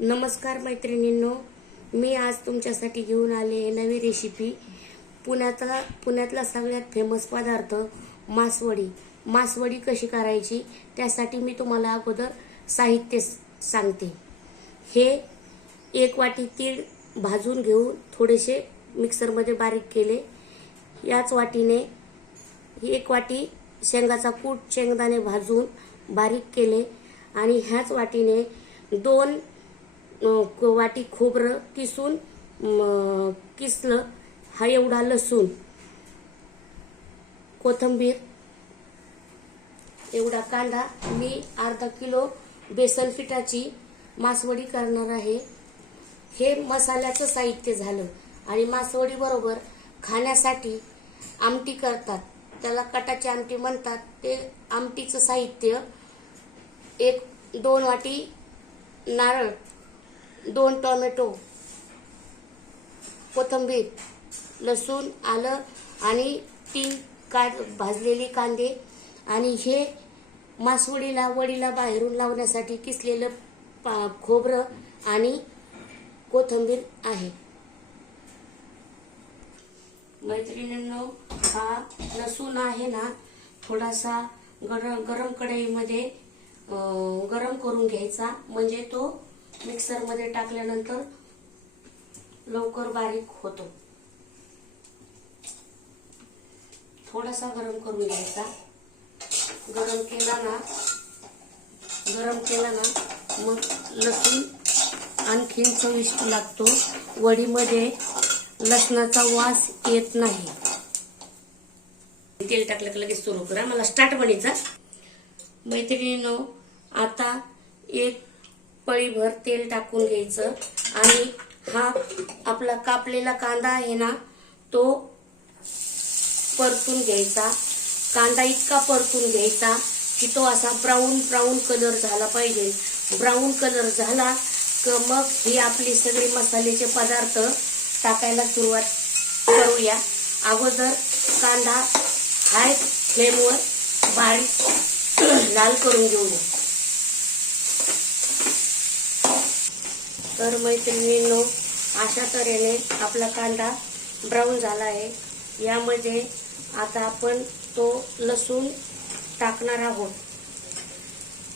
नमस्कार मैत्रिणींनो, मी आज तुमच्यासाठी घेऊन आले नवी रेसिपी। पुण्यातला सगळ्यात फेमस पदार्थ मासवडी। मासवडी कशी करायची त्यासाठी मी तुम्हाला अगोदर साहित्य सांगते। हे 1 वाटी तीळ भाजून घेऊन थोडेसे मिक्सरमध्ये बारीक केले। याच वाटीने 1 वाटी शेंगाचा कूट, शेंगदाणे भाजून बारीक केले आणि ह्याच वाटीने 2 वाटी खोबरं किसून किसलं। हा एवढा लसूण, कोथिंबीर, एवढा कांदा। मी अर्धा किलो बेसन पिठाची मासवडी करणार आहे। हे मसाल्याचं साहित्य झालं। आणि मासवडी बरोबर खाण्यासाठी आमटी करतात, त्याला कटाची आमटी म्हणतात। ते आमटीचं साहित्य 2 वाटी नारळ, 2 टोमॅटो, कोथिंबीर, लसूण, आलं आणि 3 भाजलेले कांदे। आणि हे मासवडीला वडीला बाहेरून लावण्यासाठी किसलेलं खोबरं आणि कोथिंबीर आहे। मैत्रिणींनो, हा लसूण आहे ना, थोडासा गरम कढईमध्ये गरम करून घ्यायचा, म्हणजे तो मिक्सर मध्ये टाकल्यानंतर लवकर बारीक होतो। थोडासा गरम करून घ्यायचा। गरम केला ना मग लसूण आणखीन चविष्ट लागतो। वडीमध्ये लसणाचा वास येत नाही। तेल टाकलं की लगेच सुरू करा, मला स्टार्ट बनायचा। मैत्रिणींनो, आता 1 पळीभर तेल टाकून घ्यायचं आणि हा आपला कापलेला कांदा आहे ना, तो परतून घ्यायचा। कांदा इतका परतून घ्यायचा की तो असा ब्राऊन कलर झाला पाहिजे। ब्राऊन कलर झाला की मग ही आपली सगळे मसाल्याचे पदार्थ टाकायला सुरुवात करूया। अगोदर कांदा हाय फ्लेमवर बारीक लाल करून घेऊया। तर मैत्रिणींनो, अशा तऱ्हेने आपला कांदा ब्राऊन झाला आहे। यामध्ये आता आपण तो लसूण टाकणार आहोत।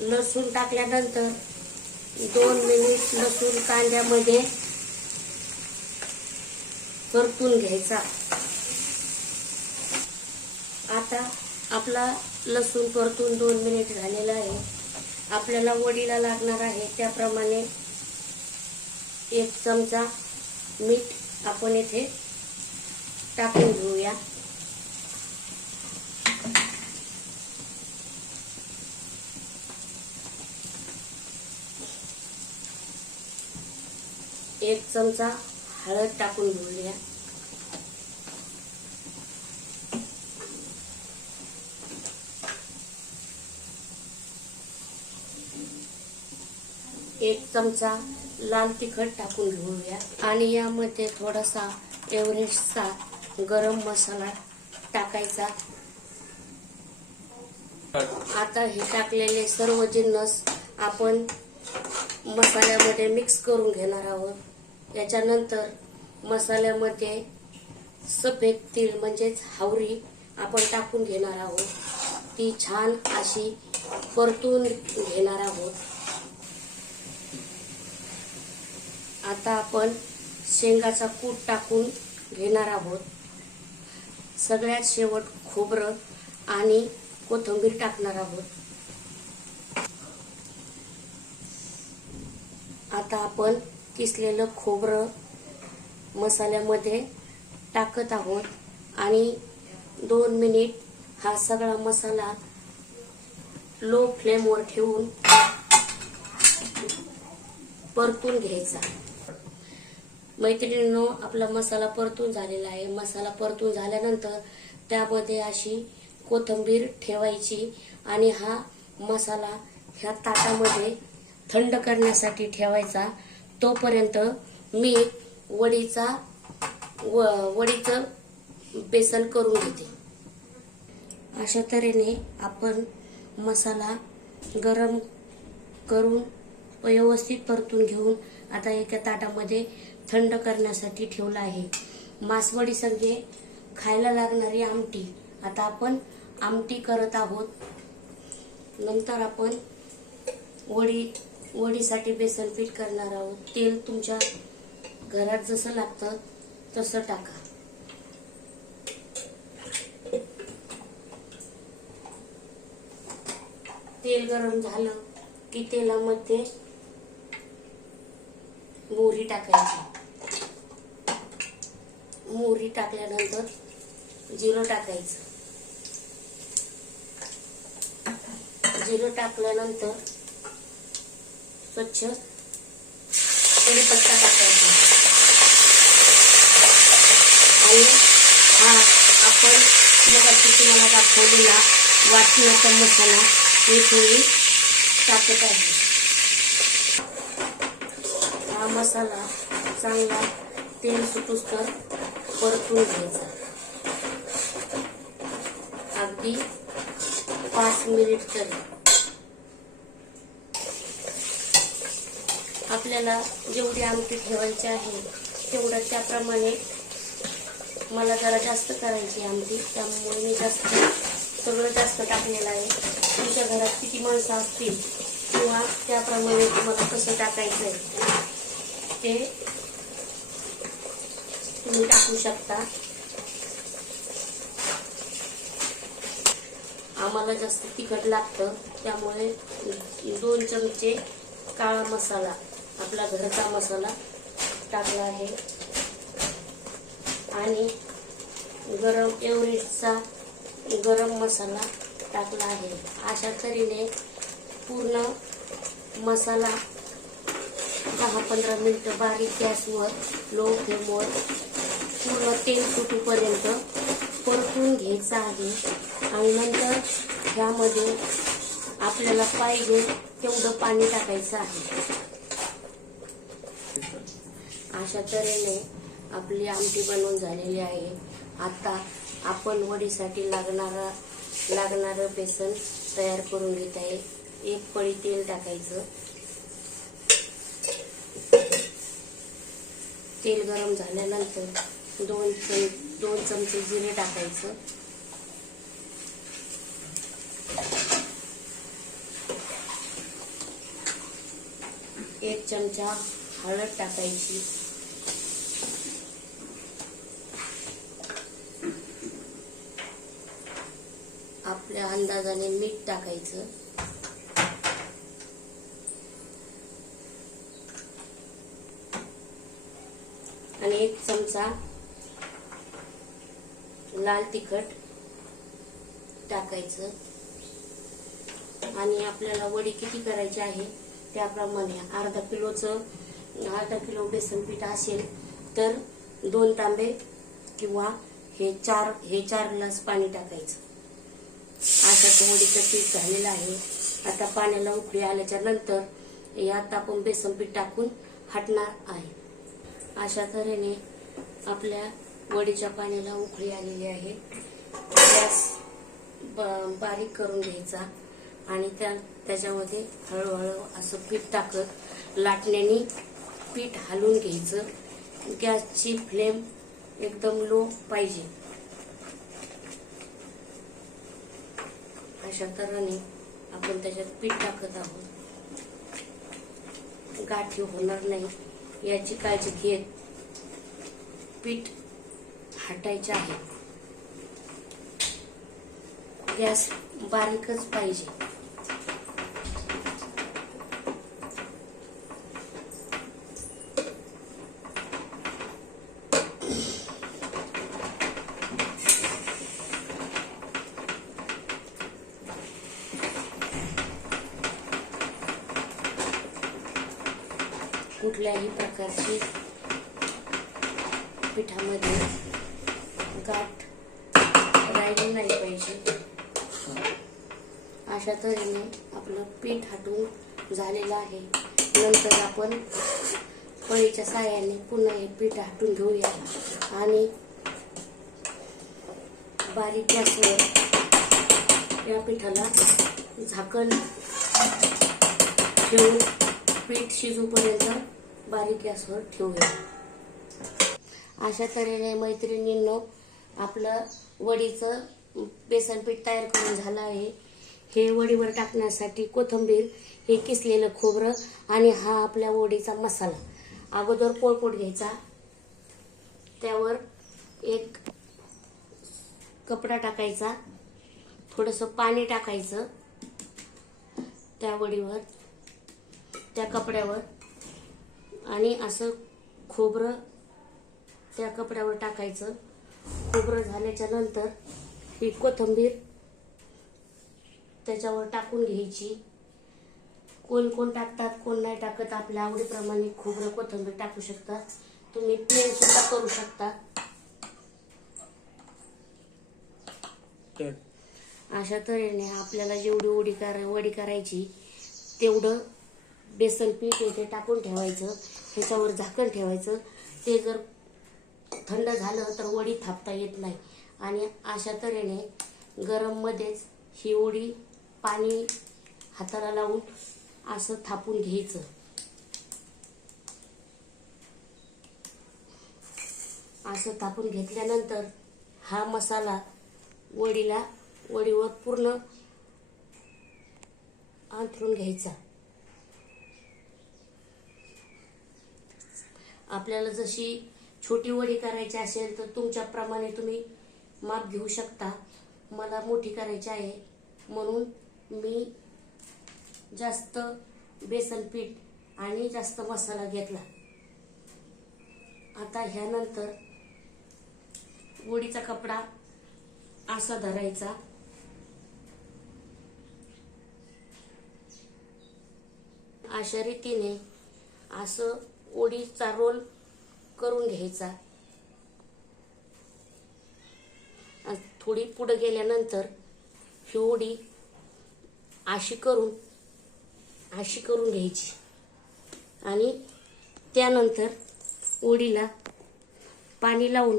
लसूण टाकल्यानंतर 2 मिनिट लसूण कांद्यामध्ये परतून घ्यायचा। आता आपला लसूण परतून 2 मिनिट झालेला आहे। आपल्याला वडीला लागणार आहे त्याप्रमाणे 1 चमचा मीठ आपण इथे टाकून घेऊया। एक चमचा हळद टाकून घेऊया। 1 चमचा लाल तिखट टाकून घेऊया आणि यामध्ये थोडासा एव्हरेस्टचा गरम मसाला टाकायचा। आता हे टाकलेले सर्व जिन्नस आपण मसाल्यामध्ये मिक्स करून घेणार आहोत। याच्यानंतर मसाल्यामध्ये सफेद तीळ म्हणजेच हावरी आपण टाकून घेणार आहोत। ती छान अशी परतून घेणार आहोत। आता आपण शेंगाचा कूट टाकून घेणार आहोत। सगळ्यात शेवट खोबरं आणि कोथिंबीर टाकणार आहोत। आता आपण किसलेलं खोबरं मसाल्यामध्ये टाकत आहोत आणि 2 मिनिट हा सगळा मसाला लो फ्लेमवर ठेवून परतून घ्यायचा। मैत्रिणींनो, आपला मसाला परतून झालेला आहे। मसाला परतून झाल्यानंतर त्यामध्ये अशी कोथिंबीर ठेवायची आणि हा मसाला ह्या ताटामध्ये थंड करण्यासाठी ठेवायचा। तोपर्यंत मी वडीचं बेसन करून घेते। अशा तऱ्हेने आपण मसाला गरम करून व्यवस्थित परतून घेऊन आता एका ताटामध्ये थंड करण्यासाठी ठेवलं आहे. मासवडी संगे खायला लागणारी आमटी. आता आपण आमटी करत आहोत. नंतर आपण वडीसाठी बेसन पीठ करणार आहोत. तेल तुमच्या घरात जसं लागतं तसं टाका. तेल गरम झालं की तेलामध्ये मोहरी टाकायची. मोहरी टाकल्यानंतर जिरं टाकायचं. जिरं टाकल्यानंतर स्वच्छ कढीपत्ता टाकायचा आणि हा आपण मगाशी तुम्हाला दाखवलेला वाटणाचा मसाला थोडी टाकत आहे. हा मसाला चांगला तेल सुटूस्तर परतून घ्यायचा. अगदी 5 मिनिट तरी. आपल्याला जेवढी आमटी ठेवायची आहे तेवढं त्याप्रमाणे मला जरा जास्त करायची आमटी, त्यामुळे मी सगळं जास्त टाकलेलं आहे. तुमच्या घरात किती माणसं असतील किंवा त्याप्रमाणे तुम्हाला कसं टाकायचं आहे ते तुम्ही टाकू शकता. आम्हाला जास्त तिखट लागतं त्यामुळे 2 चमचे काळा मसाला, आपला घरचा मसाला टाकला आहे आणि एव्हरेस्टचा गरम मसाला टाकला आहे. अशा तऱ्हेने पूर्ण मसाला 10-15 मिनिटं बारीक गॅसवर लो फ्लेमवर पूर्ण तेल सुटूपर्यंत परतून घ्यायचं आहे. आणि नंतर ह्यामध्ये आपल्याला पाहिजे तेवढं पाणी टाकायचं आहे. अशा तऱ्हेने आपली आमटी बनवून झालेली आहे. आता आपण वडीसाठी लागणारं बेसन तयार करून घेत आहे. 1 पळी तेल टाकायचं. तेल गरम झाल्यानंतर 2 चमचे जिरे टाकायचं. 1 चमचा हळद टाकायची. आपल्या अंदाजाने मीठ टाकायचं. आणि 1 चमचा लाल तिखट टाकायचं. आणि आपल्याला वडी किती करायची आहे त्याप्रमाणे अर्धा किलो बेसन पीठ असेल तर 2 तांबे किंवा हे 4 ग्लास पाणी टाकायचं. अशा वडीचं पीठ झालेलं आहे. आता पाण्याला उकळी आल्याच्या नंतर यात आपण बेसन पीठ टाकून हटणार आहे. अशा तऱ्हेने आपल्या वडीच्या पाण्याला उकळी आलेली आहे. गॅस बारीक करून घ्यायचा आणि त्याच्यामध्ये हळूहळू असं पीठ टाकत लाटण्याने पीठ हलवून घ्यायचं. गॅसची फ्लेम एकदम लो पाहिजे. अशा तऱ्हेने आपण त्याच्यात पीठ टाकत आहोत. गाठी होणार नाही याची काळजी घेत पीठ हटायचे आहे. गॅस बारीकच पाहिजे. कुठल्याही प्रकारची पिठामध्ये गाठ राहिली नाही पाहिजे. अशा तऱ्हेने आपलं पीठ हटून झालेलं आहे. नंतर आपण पळीच्या साहाय्याने पुन्हा हे पीठ हटून घेऊया आणि बारीक गॅसवर या पिठाला झाकण ठेवून पीठ शिजूपर्यंत बारीक गॅसवर ठेवूया. अशा तऱ्हेने मैत्रिणींनो आपलं वडीचं बेसन पीठ तयार करून झालं आहे. हे वडीवर टाकण्यासाठी कोथिंबीर, हे किसलेलं खोबरं आणि हा आपल्या वडीचा मसाला. अगोदर पोळपोट घ्यायचा, त्यावर एक कपडा टाकायचा, थोडंसं पाणी टाकायचं त्या वडीवर, त्या कपड्यावर, आणि असं खोबरं त्या कपड्यावर टाकायचं. खोबरं झाल्याच्या नंतर ही कोथिंबीर त्याच्यावर टाकून घ्यायची. कोण कोण टाकतात, कोण नाही टाकत, आपल्या आवडीप्रमाणे खोबरं कोथिंबीर टाकू शकता. तुम्ही प्लेन सुद्धा करू शकता. अशा तऱ्हेने आपल्याला जेवढी वडी करायची तेवढं बेसन पीठ येते टाकून ठेवायचं. त्याच्यावर झाकण ठेवायचं. ते जर थंड झालं तर वडी थापता येत नाही. आणि अशा तऱ्हेने गरममध्येच ही वडी पाणी हाताला लावून असं थापून घ्यायचं. असं थापून घेतल्यानंतर हा मसाला वडीवर पूर्ण अंथरून घ्यायचा. आपल्याला जशी छोटी वडी करायची असेल तर तुमच्याप्रमाणे तुम्ही माप घेऊ शकता. मला मोठी करायची आहे म्हणून मी जास्त बेसन पीठ आणि जास्त मसाला घेतला. आता ह्यानंतर वडीचा कपडा असा धरायचा. अशा रीतीने असं वडीचा रोल करून घ्यायचा. थोडी पुढे गेल्यानंतर ही वडी अशी करून घ्यायची आणि त्यानंतर वडीला पाणी लावून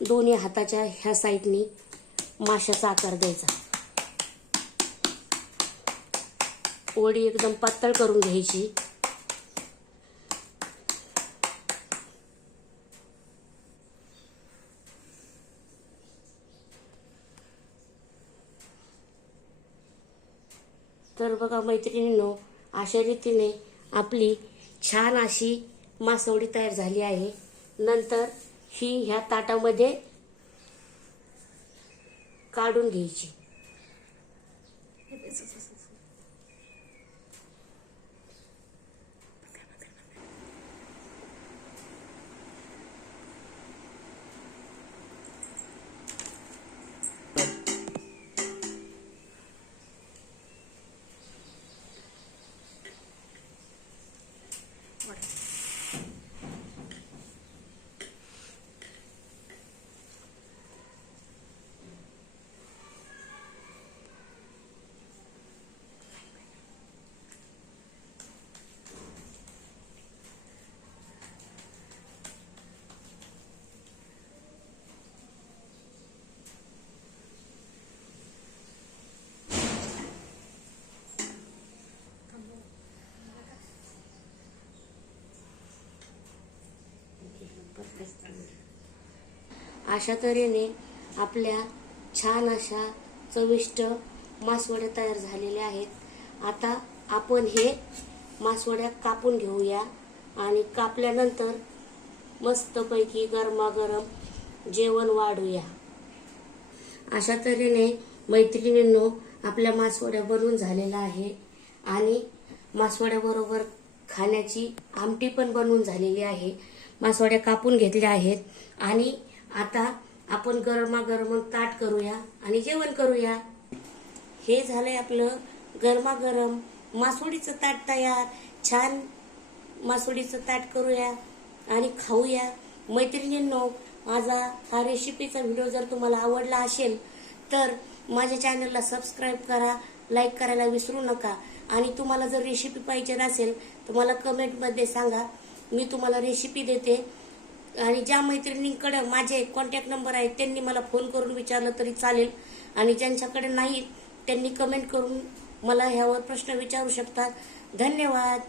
दोन्ही हाताच्या ह्या साईडनी माशाचा आकार द्यायचा. वडी एकदम पातळ करून घ्यायची. तर बघा मैत्रिणींनो, अशा रीतीने आपली छान अशी मासवडी तयार झाली आहे. नंतर ही ह्या ताटामध्ये काढून घ्यायची. अशा तऱ्हेने आपल्या छान अशा चविष्ट मासवड्या तयार झालेल्या आहेत. आता आपण हे मासवड्या कापून घेऊया आणि कापल्यानंतर मस्तपैकी गरमागरम जेवण वाढूया. अशा तऱ्हेने मैत्रिणींनो आपल्या मासवड्या बनवून झालेल्या आहे आणि मासवड्याबरोबर खाण्याची आमटी पण बनवून झालेली आहे. मासवड्या कापून घेतल्या आहेत आणि आता आपण गरमागरम ताट करूया आणि जेवण करूया. हे झालंय आपलं गरमागरम मासवडीचं ताट तयार. छान मासवडीचं ताट करूया आणि खाऊया. मैत्रिणींनो, माझा हा रेसिपीचा व्हिडिओ जर तुम्हाला आवडला असेल तर माझ्या चॅनलला सबस्क्राईब करा, लाईक करायला विसरू नका. आणि तुम्हाला जर रेसिपी पाहिजे असेल तर मला कमेंटमध्ये सांगा, मी तुम्हाला रेसिपी देते. आणि ज्या मैत्रिणींकडे माझे कॉन्टॅक्ट नंबर आहेत त्यांनी मला फोन करून विचारलं तरी चालेल आणि ज्यांच्याकडे नाहीत त्यांनी कमेंट करून मला ह्यावर प्रश्न विचारू शकतात. धन्यवाद.